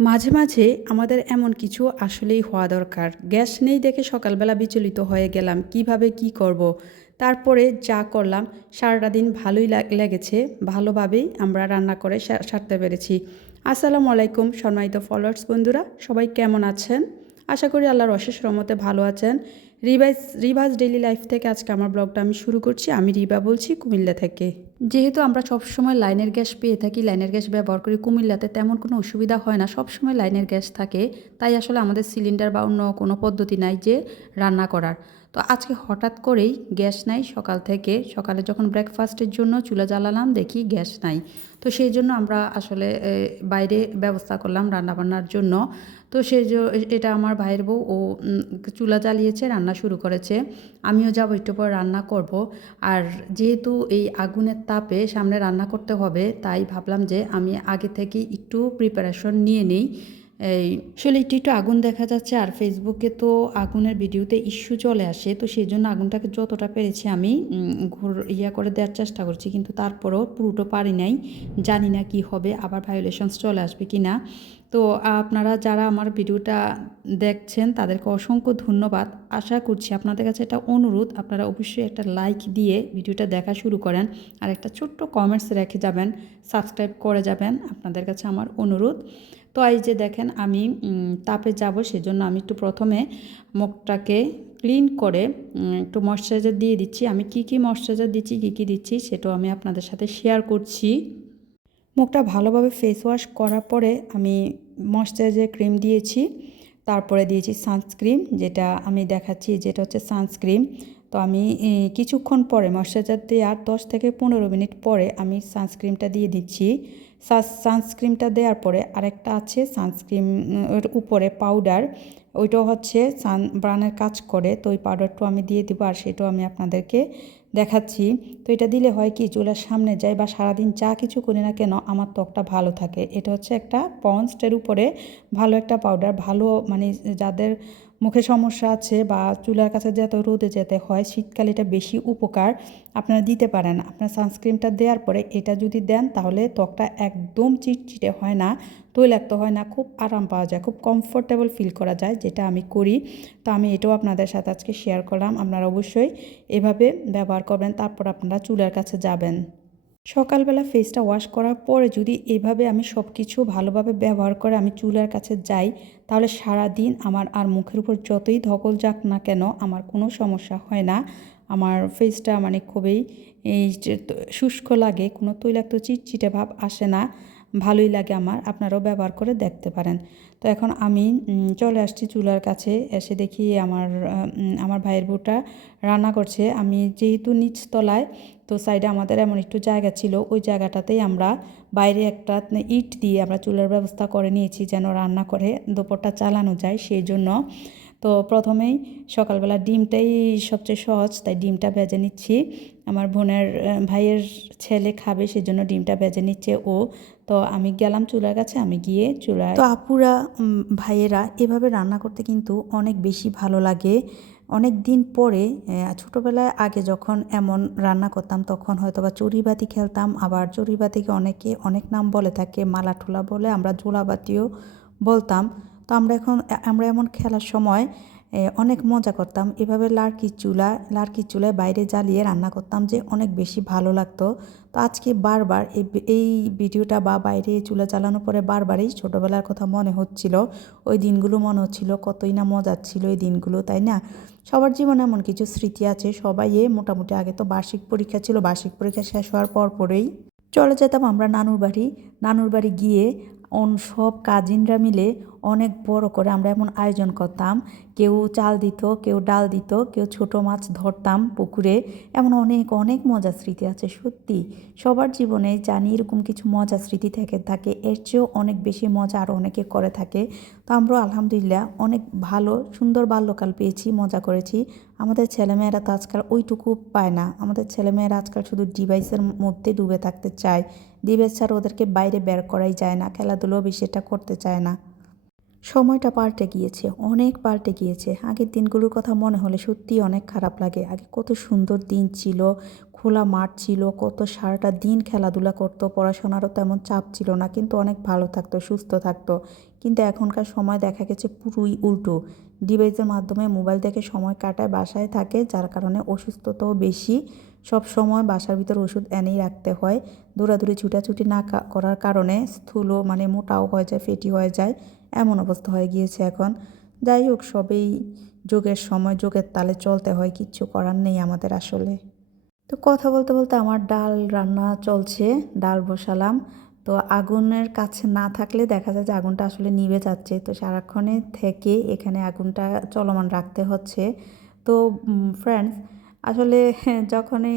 মাঝে মাঝে আমাদের এমন কিছু আসলেই হওয়া দরকার। গ্যাস নেই দেখে সকালবেলা বিচলিত হয়ে গেলাম, কীভাবে কি করব। তারপরে যা করলাম, সারাটা দিন ভালোই লাগ- লেগেছে, ভালোভাবেই আমরা রান্না করে সারতে পেরেছি। আসসালামু আলাইকুম সম্মানিত ফলোয়ার্স বন্ধুরা, সবাই কেমন আছেন? আশা করি আল্লাহর অশেষ রমতে ভালো আছেন। রিভাইজ রিভাজ ডেইলি লাইফ থেকে আজকে আমার ব্লগটা আমি শুরু করছি। আমি রিবা বলছি কুমিল্লা থেকে। যেহেতু আমরা সবসময় লাইনের গ্যাস পেয়ে থাকি, লাইনের গ্যাস ব্যবহার করি, কুমিল্লাতে তেমন কোনো অসুবিধা হয় না, সবসময় লাইনের গ্যাস থাকে। তাই আসলে আমাদের সিলিন্ডার বা অন্য কোনো পদ্ধতি নাই যে রান্না করার। তো আজকে হঠাৎ করেই গ্যাস নাই, সকাল থেকে সকালে যখন ব্রেকফাস্টের জন্য চুলা জ্বালালাম, দেখি গ্যাস নাই। তো সেই জন্য আমরা আসলে বাইরে ব্যবস্থা করলাম রান্নাবান্নার জন্য। তো সেই এটা আমার ভাইয়ের বউ, ও চুলা জ্বালিয়েছে, রান্না শুরু করেছে। আমিও যাব, একটু পর রান্না করব। আর যেহেতু এই আগুনের তাপে সামনে রান্না করতে হবে, তাই ভাবলাম যে আমি আগে থেকে একটু প্রিপারেশন নিয়ে নিই। এই আসলে একটু একটু আগুন দেখা যাচ্ছে আর ফেসবুকে তো আগুনের ভিডিওতে ইস্যু চলে আসে। তো সেই জন্য আগুনটাকে যতটা পেরেছি আমি ঘুর, ইয়া করে দেওয়ার চেষ্টা করছি। কিন্তু তারপরেও পুরোটা পারি নাই। জানি না কি হবে, আবার ভায়োলেশনস চলে আসবে কি না। তো আপনারা যারা আমার ভিডিওটা দেখছেন, তাদেরকে অসংখ্য ধন্যবাদ। আশা করছি আপনাদের কাছে একটা অনুরোধ। আপনারা অবশ্যই একটা লাইক দিয়ে ভিডিওটা দেখা শুরু করেন আর একটা ছোট্ট কমেন্টস রেখে যাবেন। সাবস্ক্রাইব করে যাবেন। আপনাদের কাছে আমার অনুরোধ। তো এই যে দেখেন আমি তাপে যাব সেজন্য আমি একটু প্রথমে মুখটাকে ক্লিন করে একটু ময়শ্চারাইজার দিয়ে দিচ্ছি। আমি কি কি ময়শ্চারাইজার দিচ্ছি, কী কী দিচ্ছি সেটাও আমি আপনাদের সাথে শেয়ার করছি। মুখটা ভালোভাবে ফেস ওয়াশ করার পরে আমি ময়শ্চারাইজার ক্রিম দিয়েছি। তারপরে দিয়েছি সানস্ক্রিন যেটা আমি দেখাচ্ছি যেটা হচ্ছে সানস্ক্রিন তো আমি কিছুক্ষণ পরে ময়শ্চারাইজার দিয়ে আর দশ থেকে পনেরো মিনিট পরে আমি সানস্ক্রিনটা দিয়ে দিচ্ছি। সানস্ক্রিনটা দেওয়ার পরে আরেকটা আছে সানস্ক্রিন এর উপরে পাউডার। ওইটাও হচ্ছে সান, ব্রানের কাজ করে। তো ওই পাউডারটাও আমি দিয়ে দিব আর সেটাও আমি আপনাদেরকে দেখাচ্ছি। তো এটা দিলে হয় কি চুলের সামনে যায় বা সারাদিন যা কিছু করি না কেন আমার ত্বকটা ভালো থাকে। এটা হচ্ছে একটা পন্সটের উপরে ভালো একটা পাউডার, ভালো মানে যাদের মুখে সমস্যা আছে বা চুলার কাছে যেতে রোদে যেতে হয়, শীতকালে এটা বেশি উপকার আপনারা দিতে পারেন। আপনার সানস্ক্রিনটা দেওয়ার পরে এটা যদি দেন, তাহলে ত্বকটা একদম চিটচিটে হয় না, তৈলাক্ত হয় না, খুব আরাম পাওয়া যায়, খুব কমফোর্টেবল ফিল করা যায়, যেটা আমি করি। তো আমি এটাও আপনাদের সাথে আজকে শেয়ার করলাম, আপনারা অবশ্যই এভাবে ব্যবহার করবেন, তারপর আপনারা চুলার কাছে যাবেন। সকালবেলা ফেসটা ওয়াশ করার পরে যদি এভাবে আমি সব কিছু ভালোভাবে ব্যবহার করে আমি চুলের কাছে যাই, তাহলে সারা দিন আমার আর মুখের উপর যতই ধকল যাক না কেন আমার কোনো সমস্যা হয় না। আমার ফেসটা মানে খুবই এই শুষ্ক লাগে, কোনো তৈলাক্ত চিটচিটে ভাব আসে না। ভালোই লাগে আমার, আপনারাও ব্যবহার করে দেখতে পারেন। তো এখন আমি চলে আসছি চুলার কাছে, এসে দেখি আমার আমার ভাইয়ের বউটা রান্না করছে। আমি যেহেতু নিচ তলায়, তো সাইডে আমাদের এমন একটু জায়গা ছিল, ওই জায়গাটাতেই আমরা বাইরে একটা ইট দিয়ে আমরা চুলার ব্যবস্থা করে নিয়েছি, যেন রান্না করে দুপুরটা চালানো যায়। সেই জন্য তো প্রথমেই সকালবেলা ডিমটাই সবচেয়ে সহজ, তাই ডিমটা ভেজে নিচ্ছি। আমার বোনের ভাইয়ের ছেলে খাবে সেজন্য ডিমটা ভেজে নিচ্ছে ও। তো আমি গেলাম চুলার কাছে, আমি গিয়ে চুলায় তো আপুরা ভাইয়েরা এভাবে রান্না করতে কিন্তু অনেক বেশি ভালো লাগে। অনেক দিন পরে ছোটোবেলায় আগে যখন এমন রান্না করতাম, তখন হয়তো বা চড়িবাতি খেলতাম। আবার চড়িবাতিকে অনেকে অনেক নাম বলে থাকে মালা ঠোলা বলে, আমরা জোড়াবাতিও বলতাম। তো আমরা এখন, আমরা এমন খেলার সময় অনেক মজা করতাম। এভাবে লাড়কির চুলা লাড়কির চুলায় বাইরে জ্বালিয়ে রান্না করতাম যে অনেক বেশি ভালো লাগতো। তো আজকে বারবার এই এই ভিডিওটা বা বাইরে চুলা জ্বালানোর পরে বারবারই ছোটোবেলার কথা মনে হচ্ছিল। ওই দিনগুলো মনে হচ্ছিল কতই না মজার ছিল ওই দিনগুলো, তাই না? সবার জীবনে এমন কিছু স্মৃতি আছে, সবাই মোটামুটি আগে তো বার্ষিক পরীক্ষা ছিল, বার্ষিক পরীক্ষা শেষ হওয়ার পর পরেই চলে যেতাম আমরা নানুর বাড়ি। নানুর বাড়ি গিয়ে অন সব কাজিনরা মিলে অনেক বড় করে আমরা এমন আয়োজন করতাম। কেউ চাল দিত, কেউ ডাল দিত, কেউ ছোট মাছ ধরতাম পুকুরে। এমন অনেক অনেক মজার স্মৃতি আছে, সত্যি। সবার জীবনে জানি এরকম কিছু মজার স্মৃতি থেকে থাকে, এর চেয়েও অনেক বেশি মজা আরও অনেকে করে থাকে। তো আমরাও আলহামদুলিল্লাহ অনেক ভালো, সুন্দর বাল্যকাল পেয়েছি, মজা করেছি। আমাদের ছেলেমেয়েরা তো আজকাল ওইটুকু পায় না। আমাদের ছেলেমেয়েরা আজকাল শুধু ডিভাইসের মধ্যে ডুবে থাকতে চায়। ডিভাইস ছাড়া ওদেরকে বাইরে বের করাই যায় না খেলাধুলো বেশি এটা করতে চায় না। সময়টা পাল্টে গিয়েছে, অনেক পাল্টে গিয়েছে। আগের দিনগুলোর কথা মনে হলে সত্যিই অনেক খারাপ লাগে। আগে কত সুন্দর দিন ছিল, খোলা মাঠ ছিল, কত সারাটা দিন খেলাধুলা করতো, পড়াশোনারও তেমন চাপ ছিল না, কিন্তু অনেক ভালো থাকতো, সুস্থ থাকতো। কিন্তু এখনকার সময় দেখা গেছে পুরোই উল্টো। ডিভাইসের মাধ্যমে মোবাইল দেখে সময় কাটায়, বাসায় থাকে, যার কারণে অসুস্থতাও বেশি। সব সময় বাসার ভিতর ওষুধ এনেই রাখতে হয়। দৌড়াদৌড়ি, ছুটাছুটি না করার কারণে স্থূল মানে মোটাও হয়ে যায়, ফেটি হয়ে যায়। এমন অবস্থা হয়ে গিয়েছে এখন। যাই হোক, সবেই যোগের সময়, যোগের তালে চলতে হয়, কিচ্ছু করার নেই আমাদের আসলে। তো কথা বলতে বলতে আমার ডাল রান্না চলছে, ডাল বসালাম। তো আগুনের কাছে না থাকলে দেখা যায় যে আগুনটা আসলে নিভে যাচ্ছে। তো সারাক্ষণে থেকে এখানে আগুনটা চলমান রাখতে হচ্ছে। তো ফ্রেন্ডস আসলে যখনই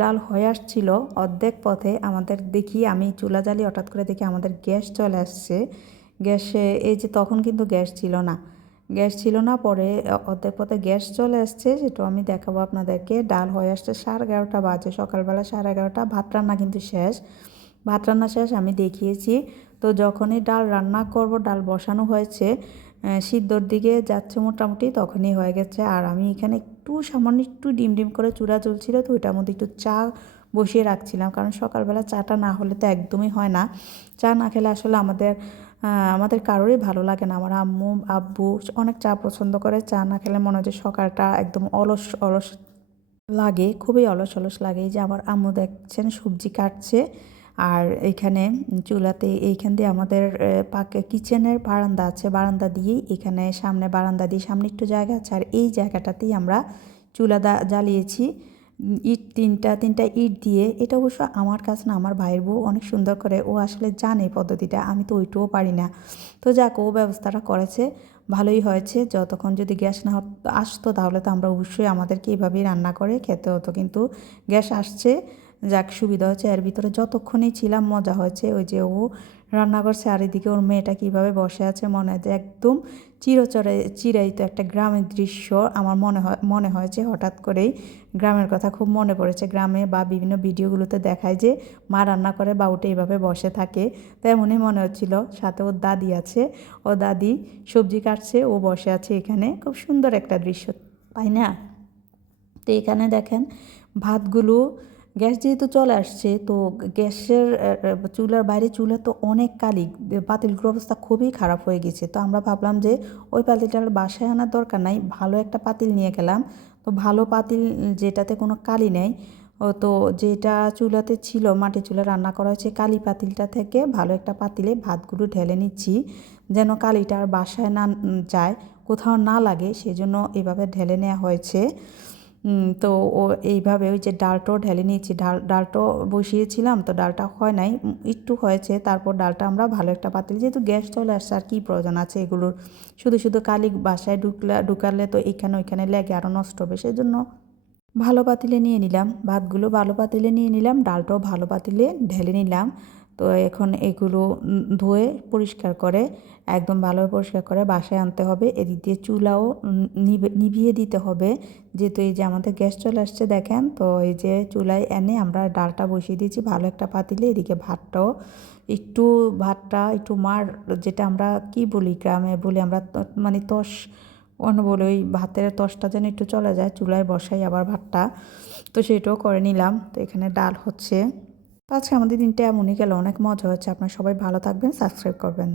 ডাল হয়ে আসছিল অর্ধেক পথে আমাদের দেখি, আমি চুলা জ্বালি হঠাৎ করে দেখি আমাদের গ্যাস চলে আসছে। গ্যাসে, এই যে তখন কিন্তু গ্যাস ছিল না। গ্যাস ছিল না, পরে অর্ধেক পথে গ্যাস চলে আসছে, সেটাও আমি দেখাবো আপনাদেরকে। ডাল হয়ে আসছে সাড়ে এগারোটা বাজে, সকালবেলা সাড়ে এগারোটা। ভাত রান্না কিন্তু শেষ। ভাত রান্না শেষ, আমি দেখিয়েছি। তো যখনই ডাল রান্না করব, ডাল বসানো হয়েছে সিদ্ধর দিকে যাচ্ছে মোটামুটি, তখনই হয়ে গেছে। আর আমি এখানে একটু সামান্য একটু ডিম ডিম করে চূড়া চলছিল, তো ওইটার মধ্যে একটু চা বসিয়ে রাখছিলাম। কারণ সকালবেলা চাটা না হলে তো একদমই হয় না। চা না খেলে আসলে আমাদের আমাদের কারোরই ভালো লাগে না। আমার আম্মু, আব্বু অনেক চা পছন্দ করে। চা না খেলে মনে হয় যে সকালটা একদম অলস অলস লাগে, খুবই অলস অলস লাগে। যে আমার আম্মু দেখছেন, সবজি কাটছে আর এইখানে চুলাতে এইখান দিয়ে আমাদের পাকে কিচেনের বারান্দা আছে। বারান্দা দিয়েই এখানে সামনে বারান্দা দিয়ে সামনে একটু জায়গা আছে। আর এই জায়গাটাতেই আমরা চুলা জ্বালিয়েছি। ইট তিনটা তিনটা ইট দিয়ে, এটা অবশ্য আমার কাছে না, আমার ভাইয়ের বউ অনেক সুন্দর করে, ও আসলে জানে পদ্ধতিটা, আমি তো ওইটাও পারি না। তো যাক, ও ব্যবস্থাটা করেছে, ভালোই হয়েছে, যতক্ষণ যদি গ্যাস না আসতো, তাহলে তো আমরা অবশ্যই আমাদেরকে এইভাবেই রান্না করে খেতে হতো, কিন্তু গ্যাস আসছে, যাক সুবিধা হচ্ছে এর ভিতরে যতক্ষণই ছিলাম মজা হয়েছে, ওই যে ও রান্না করছে আর এদিকে ওর মেয়েটা কীভাবে বসে আছে মনে হয় একদম চিরচরে চিরায়িত একটা গ্রামের দৃশ্য আমার মনে হয়, মনে হয়েছে হঠাৎ করেই গ্রামের কথা খুব মনে পড়েছে। গ্রামে বা বিভিন্ন ভিডিওগুলোতে দেখায় যে মা রান্না করে বা উঠে এইভাবে বসে থাকে। তো এমনই মনে হচ্ছিল। সাথে ওর দাদি আছে। ও দাদি সবজি কাটছে, ও বসে আছে এখানে। খুব সুন্দর একটা দৃশ্য, তাই না? তো এখানে দেখেন ভাতগুলো গ্যাস যেহেতু চলে আসছে, তো গ্যাসের চুলার বাইরে চুলা তো অনেক কালি পাতিলগুলোর অবস্থা খুবই খারাপ হয়ে গেছে। তো আমরা ভাবলাম যে ওই পাতিলটার বাসায় আনার দরকার নাই, ভালো একটা পাতিল নিয়ে গেলাম। তো ভালো পাতিল যেটাতে কোনো কালি নেই তো যেটা চুলাতে ছিল, মাটি চুলা রান্না করা হয়েছে কালি পাতিলটা থেকে ভালো একটা পাতিলে ভাতগুলো ঢেলে নিচ্ছি, যেন কালিটা আর বাসায় না যায়, কোথাও না লাগে, সেজন্য এভাবে ঢেলে নেওয়া হয়েছে। তো ও এইভাবে ওই যে ডালটাও ঢেলে নিয়েছি। ডাল, ডালটাও বসিয়েছিলাম, তো ডালটা হয় নাই। একটু হয়েছে, তারপর ডালটা আমরা ভালো একটা পাতিল, যেহেতু গ্যাস চলে আসছে, আর কী প্রয়োজন আছে এগুলোর? শুধু শুধু কালি বাসায় ঢুকলে, ঢুকালে তো এখানে ওইখানে লেগে আরও নষ্ট হবে, সেজন্য ভালো পাতিলে নিয়ে নিলাম। ভাতগুলো ভালো পাতিলে নিয়ে নিলাম, ডালটাও ভালো পাতিলে ঢেলে নিলাম। তো এখন এগুলো ধুয়ে পরিষ্কার করে, একদম ভালোভাবে পরিষ্কার করে বাসায় আনতে হবে। এদিক দিয়ে চুলাও নিভিয়ে দিতে হবে। যেহেতু এই যে আমাদের গ্যাস চলে আসছে দেখেন, তো এই যে চুলায় এনে আমরা ডালটা বসিয়ে দিয়েছি ভালো একটা পাতিলে। এদিকে ভাতটাও একটু ভাতটা একটু মার, যেটা আমরা কি বলি গ্রামে বলি আমরা মানে তস, অন্য বলে ওই ভাতের তসটা যেন একটু চলে যায়, চুলায় বসাই আবার ভাতটা। তো সেটাও করে নিলাম। তো এখানে ডাল হচ্ছে। আজকে আমাদের দিনটা এমনই গেল। অনেক মজা হচ্ছে আপনারা সবাই ভালো থাকবেন সাবস্ক্রাইব করবেন।